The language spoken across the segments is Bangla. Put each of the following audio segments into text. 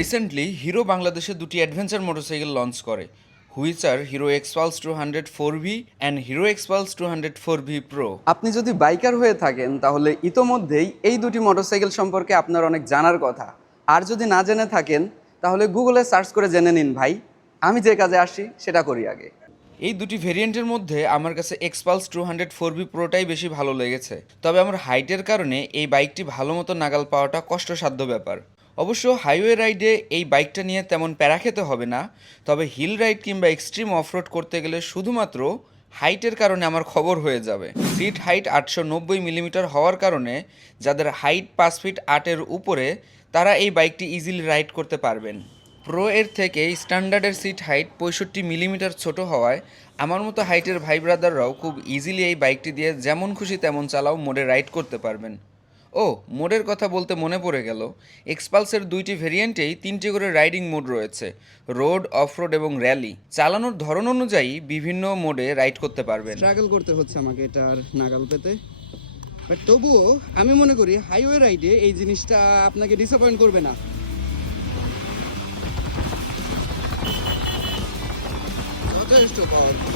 রিসেন্টলি হিরো বাংলাদেশে দুটি অ্যাডভেঞ্চার মোটরসাইকেল লঞ্চ করে, which are hero Xpulse 200 4V and hero Xpulse 200 4V pro. আপনি যদি বাইকার হয়ে থাকেন তাহলে ইতোমধ্যেই এই দুটি মোটরসাইকেল সম্পর্কে আপনার অনেক জানার কথা। আর যদি না জেনে থাকেন তাহলে গুগলে সার্চ করে জেনে নিন ভাই। আমি যে কাজে আসি সেটা করি আগে। এই দুটি ভেরিয়েন্টের মধ্যে আমার কাছে এক্সপালস 200 4V প্রোটাই বেশি ভালো লেগেছে, তবে আমার হাইটের কারণে এই বাইকটি ভালো মতো নাগাল পাওয়াটা কষ্টসাধ্য ব্যাপার। অবশ্য হাইওয়ে রাইডে এই বাইকটা নিয়ে তেমন প্যারা খেতে হবে না, তবে হিল রাইড কিংবা এক্সট্রিম অফরোড করতে গেলে শুধুমাত্র হাইটের কারণে আমার খবর হয়ে যাবে। সিট হাইট 890 মিলিমিটার হওয়ার কারণে যাদের হাইট 5 ফিট 8-এর উপরে তারা এই বাইকটি ইজিলি রাইড করতে পারবেন। প্রো এর থেকে স্ট্যান্ডার্ডের সিট হাইট 65 মিলিমিটার ছোট হওয়ায় আমার মতো হাইটের ভাই ব্রাদাররাও খুব ইজিলি এই বাইকটি দিয়ে যেমন খুশি তেমন চালাও মোডে রাইড করতে পারবেন। ও মোডের কথা বলতে মনে পড়ে গেল, এক্সপালসের দুইটি ভেরিয়েন্টেই 3টি করে রাইডিং মোড রয়েছে, রোড, অফরোড এবং র্যালি। চালানোর ধরন অনুযায়ী বিভিন্ন মোডে রাইড করতে পারবেন। স্ট্রাগল করতে হচ্ছে আমাকে এটার নাগাল পেতে, বাট তবুও আমি মনে করি হাইওয়ে রাইডে এই জিনিসটা আপনাকে ডিসঅ্যাপয়েন্ট করবে না। যথেষ্ট পাওয়ারফুল।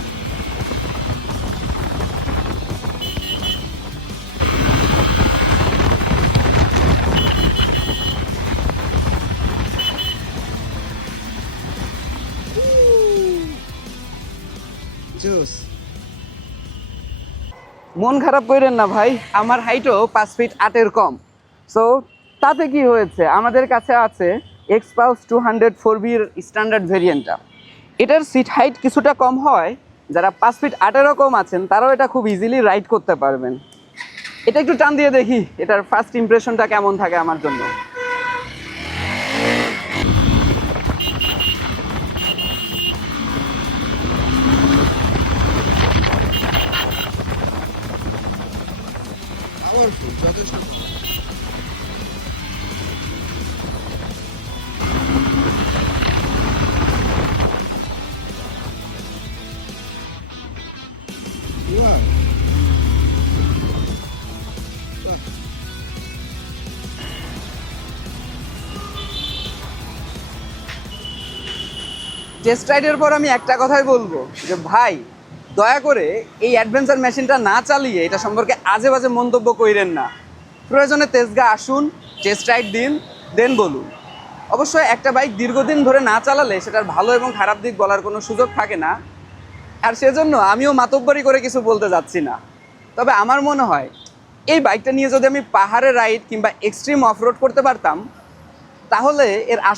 জোস। মন খারাপ করেন না ভাই, আমার হাইটও 5 ফিট 8-এর কম। সো তাতে কি হয়েছে, আমাদের কাছে আছে এক্সপালস 200 4Vর স্ট্যান্ডার্ড ভেরিয়েন্টটা। এটার সিট হাইট কিছুটা কম হয়, যারা 5 ফিট 8-এরও কম আছেন তারাও এটা খুব ইজিলি রাইড করতে পারবেন। এটা একটু টান দিয়ে দেখি এটার ফার্স্ট ইমপ্রেশনটা কেমন থাকে আমার জন্য। পাওয়ারফুল, যথেষ্ট। টেস্ট রাইডের পর আমি একটা কথাই বলবো যে ভাই, দয়া করে এই অ্যাডভেঞ্চার মেশিনটা না চালিয়ে এটা সম্পর্কে আজে বাজে মন্তব্য কইরেন না। প্রয়োজনে তেজগা আসুন, টেস্ট রাইড দিন, দেন বলুন। অবশ্যই একটা বাইক দীর্ঘদিন ধরে না চালালে সেটার ভালো এবং খারাপ দিক বলার কোনো সুযোগ থাকে না, আর সেজন্য আমিও মাতব্বরি করে কিছু বলতে যাচ্ছি না। তবে আমার মনে হয় এই বাইকটা নিয়ে যদি আমি পাহাড়ে রাইড কিংবা এক্সট্রিম অফরোড করতে পারতাম তাহলে এর আসল